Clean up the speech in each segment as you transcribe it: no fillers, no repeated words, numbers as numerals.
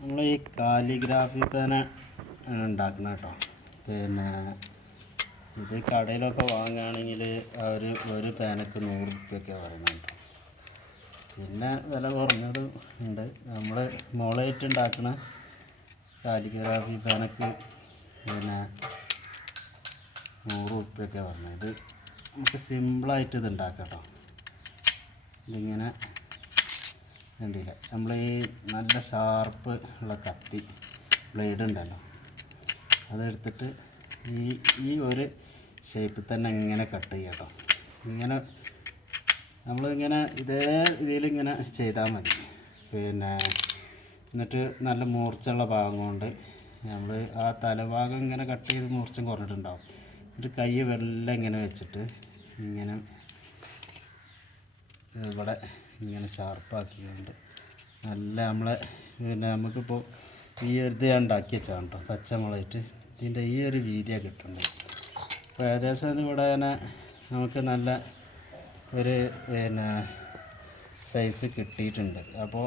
നമ്മൾ ഈ കാലിഗ്രാഫി പേന ഉണ്ടാക്കണം കേട്ടോ. പിന്നെ ഇത് കടയിലൊക്കെ വാങ്ങുകയാണെങ്കിൽ അവർ ഒരു പേനക്ക് 100 റുപ്യൊക്കെ പറയുന്നുണ്ട്. പിന്നെ വില കുറഞ്ഞതും ഉണ്ട്. നമ്മൾ മുളയിട്ട് ഉണ്ടാക്കുന്ന കാലിഗ്രാഫി പേനക്ക് പിന്നെ 100 റുപ്യൊക്കെ പറഞ്ഞത്. ഇത് നമുക്ക് സിമ്പിളായിട്ട് ഇത് ഉണ്ടാക്കാം കേട്ടോ. ഇതിങ്ങനെ കണ്ടില്ല, നമ്മൾ ഈ നല്ല ഷാർപ്പ് ഉള്ള കത്തി ബ്ലേഡ് ഉണ്ടല്ലോ, അതെടുത്തിട്ട് ഈ ഒരു ഷേപ്പിൽ തന്നെ ഇങ്ങനെ കട്ട് ചെയ്യാം കേട്ടോ. ഇങ്ങനെ നമ്മളിങ്ങനെ ഇതേ ഇതിലിങ്ങനെ ചെയ്താൽ മതി. പിന്നെ എന്നിട്ട് നല്ല മൂർച്ചയുള്ള ഭാഗം കൊണ്ട് നമ്മൾ ആ തലഭാഗം ഇങ്ങനെ കട്ട് ചെയ്ത് മൂർച്ചം കുറഞ്ഞിട്ടുണ്ടാവും. എന്നിട്ട് കൈ വെള്ളം ഇങ്ങനെ വെച്ചിട്ട് ഇങ്ങനെ ഇവിടെ ഇങ്ങനെ ഷാർപ്പാക്കിക്കൊണ്ട് നല്ല നമ്മളെ പിന്നെ നമുക്കിപ്പോൾ ഈ ഒരു ഇത് ഞാൻ ഉണ്ടാക്കി വെച്ചാണ് കേട്ടോ, പച്ചമുളകിട്ട് ഇതിൻ്റെ ഈ ഒരു വീതിയാണ് കിട്ടുന്നത്. അപ്പോൾ ഏകദേശം ഇതിവിടെ തന്നെ നമുക്ക് നല്ല ഒരു പിന്നെ സൈസ് കിട്ടിയിട്ടുണ്ട്. അപ്പോൾ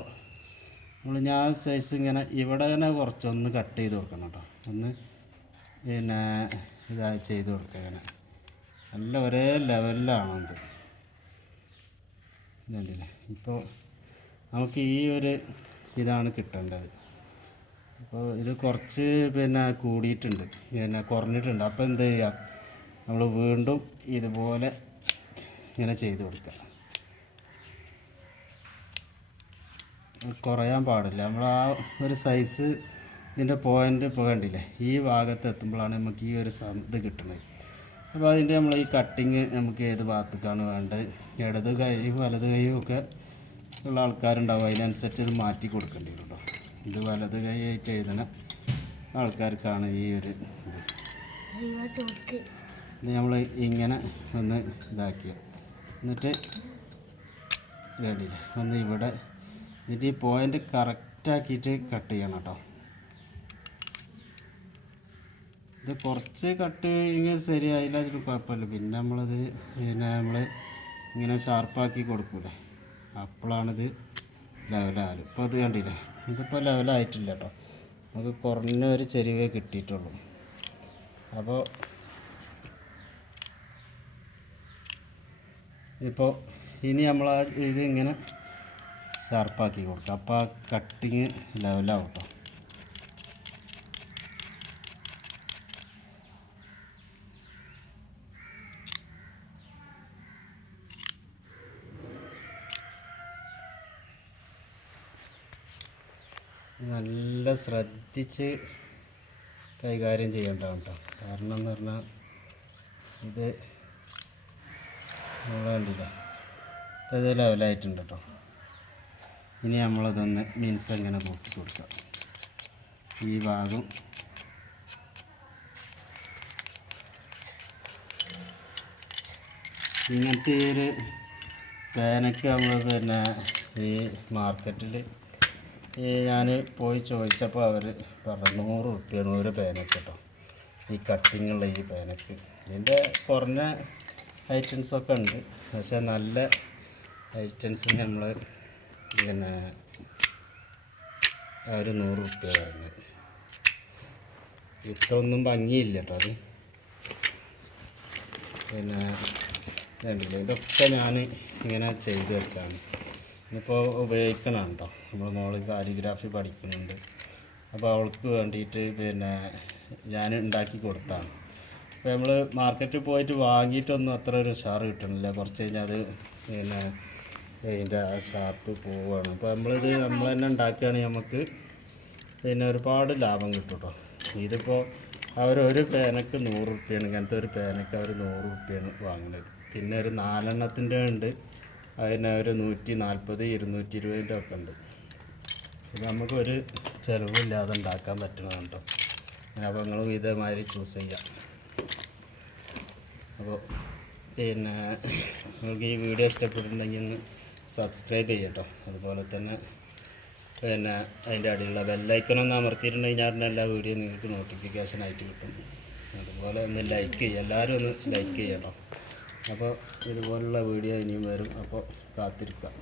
ഞാൻ സൈസ് ഇങ്ങനെ ഇവിടെ തന്നെ കുറച്ചൊന്ന് കട്ട് ചെയ്ത് കൊടുക്കണം കേട്ടോ. ഒന്ന് പിന്നെ ഇതായി ചെയ്ത് കൊടുക്കുക. ഇങ്ങനെ നല്ല ഒരേ ലെവലിലാണോ ഇത് കണ്ടില്ലേ. ഇപ്പോൾ നമുക്ക് ഈ ഒരു ഇതാണ് കിട്ടേണ്ടത്. അപ്പോൾ ഇത് കുറച്ച് പിന്നെ കൂടിയിട്ടുണ്ട്, പിന്നെ കുറഞ്ഞിട്ടുണ്ട്. അപ്പോൾ എന്ത് ചെയ്യാം, നമ്മൾ വീണ്ടും ഇതുപോലെ ഇങ്ങനെ ചെയ്ത് കൊടുക്കുക. കുറയാൻ പാടില്ല. നമ്മൾ ആ ഒരു സൈസ് ഇതിൻ്റെ പോയിൻ്റ് ഇപ്പോൾ കണ്ടില്ലേ, ഈ ഭാഗത്ത് എത്തുമ്പോഴാണ് നമുക്ക് ഈ ഒരു ഇത് കിട്ടുന്നത്. അപ്പോൾ അതിൻ്റെ നമ്മൾ ഈ കട്ടിങ് നമുക്ക് ഏത് ഭാഗത്തേക്കാണ് വേണ്ടത്, ഇടത് കൈയും വലത് കൈയും ഒക്കെ ഉള്ള ആൾക്കാരുണ്ടാവും, അതിനനുസരിച്ച് ഇത് മാറ്റി കൊടുക്കേണ്ടി വരും കേട്ടോ. ഇത് വലത് കൈ ആയിട്ട് എഴുതുന്ന ആൾക്കാർക്കാണ് ഈ ഒരു ഇത് നമ്മൾ ഇങ്ങനെ ഒന്ന് ഇതാക്കിയ എന്നിട്ട് വേണ്ടിയില്ല ഒന്ന് ഇവിടെ എന്നിട്ട് ഈ പോയിൻ്റ് കറക്റ്റാക്കിയിട്ട് കട്ട് ചെയ്യണം കേട്ടോ. ഇത് കുറച്ച് കട്ട് ഇങ്ങനെ ശരിയായില്ല വെച്ചിട്ട് കുഴപ്പമില്ല. പിന്നെ നമ്മൾ ഇങ്ങനെ ഷാർപ്പാക്കി കൊടുക്കൂലേ, അപ്പോഴാണിത് ലെവലായാലും. ഇപ്പോൾ ഇത് കണ്ടില്ലേ, ഇതിപ്പോൾ ലെവലായിട്ടില്ല കേട്ടോ, നമുക്ക് കുറഞ്ഞൊരു ചെരിവേ കിട്ടിയിട്ടുള്ളൂ. അപ്പോൾ ഇപ്പോൾ ഇനി നമ്മൾ ഇത് ഇങ്ങനെ ഷാർപ്പാക്കി കൊടുക്കാം. അപ്പോൾ ആ കട്ടിങ് ലെവലാവും കേട്ടോ. നല്ല ശ്രദ്ധിച്ച് കൈകാര്യം ചെയ്യേണ്ടതാണ് കേട്ടോ. കാരണം എന്ന് പറഞ്ഞാൽ ഇത് നമ്മൾ കണ്ടില്ല, ഇത് ലെവലായിട്ടുണ്ട് കേട്ടോ. ഇനി നമ്മളതൊന്ന് മീൻസ് അങ്ങനെ കൂട്ടി കൊടുക്കാം. ഈ ഭാഗം ഇങ്ങനത്തെ ഒരു പേനയ്ക്ക് നമ്മൾ പിന്നെ ഈ മാർക്കറ്റിൽ ഞാൻ പോയി ചോദിച്ചപ്പോൾ അവർ പറഞ്ഞു 100 റുപ്യാണ് ഒരു പേനയ്ക്ക് കേട്ടോ, ഈ കട്ടിങ്ങുള്ള ഈ പേനയ്ക്ക്. ഇതിൻ്റെ കുറഞ്ഞ ഐറ്റംസൊക്കെ ഉണ്ട്, പക്ഷേ നല്ല ഐറ്റംസ് നമ്മൾ പിന്നെ ഒരു 100 റുപ്യ പറഞ്ഞത്. ഇത്രയൊന്നും ഭംഗിയില്ല കേട്ടോ അത്. പിന്നെ കണ്ടില്ല, ഇതൊക്കെ ഞാൻ ഇങ്ങനെ ചെയ്ത് വെച്ചാണ്. ഇന്നിപ്പോൾ ഉപയോഗിക്കണം കേട്ടോ. നമ്മൾ മോള് കാലിഗ്രാഫി പഠിക്കുന്നുണ്ട്, അപ്പോൾ അവൾക്ക് വേണ്ടിയിട്ട് പിന്നെ ഞാൻ ഉണ്ടാക്കി കൊടുത്താണ്. അപ്പോൾ നമ്മൾ മാർക്കറ്റിൽ പോയിട്ട് വാങ്ങിയിട്ടൊന്നും അത്ര ഒരു ഉഷാറ് കിട്ടണില്ല. കുറച്ച് കഴിഞ്ഞാൽ അത് പിന്നെ അതിൻ്റെ ആ ഷാർപ്പ് പോവുകയാണ്. അപ്പോൾ നമ്മളിത് നമ്മൾ തന്നെ ഉണ്ടാക്കുകയാണെങ്കിൽ നമുക്ക് പിന്നെ ഒരുപാട് ലാഭം കിട്ടും കേട്ടോ. ഇതിപ്പോൾ അവരൊരു പേനക്ക് 100 റുപ്യാണ്, ഇങ്ങനത്തെ ഒരു പേനക്ക് അവർ 100 റുപ്യാണ് വാങ്ങുന്നത്. പിന്നെ ഒരു 4 എണ്ണത്തിൻ്റെ ഉണ്ട്, അതിന് ഒരു 140, 220 ഒക്കെ ഉണ്ട്. ഇത് നമുക്കൊരു ചിലവില്ലാതെ ഉണ്ടാക്കാൻ പറ്റണതാണ് കേട്ടോ. അപ്പോൾ നിങ്ങളും ഇതേമാതിരി ചൂസ് ചെയ്യാം. അപ്പോൾ പിന്നെ നിങ്ങൾക്ക് ഈ വീഡിയോ ഇഷ്ടപ്പെട്ടിട്ടുണ്ടെങ്കിൽ ഒന്ന് സബ്സ്ക്രൈബ് ചെയ്യാം കേട്ടോ. അതുപോലെ തന്നെ പിന്നെ അതിൻ്റെ അടിയിലുള്ള ബെല്ലൈക്കണൊന്ന് അമർത്തിയിട്ടുണ്ടെങ്കിൽ ഞാൻ എല്ലാ വീഡിയോ നിങ്ങൾക്ക് നോട്ടിഫിക്കേഷൻ ആയിട്ട് കിട്ടും. അതുപോലെ ഒന്ന് ലൈക്ക് ചെയ്യുക, എല്ലാവരും ഒന്ന് ലൈക്ക് ചെയ്യണം. അപ്പോൾ ഇതുപോലുള്ള വീഡിയോ ഇനിയും വരും, അപ്പോൾ കാത്തിരിക്കാം.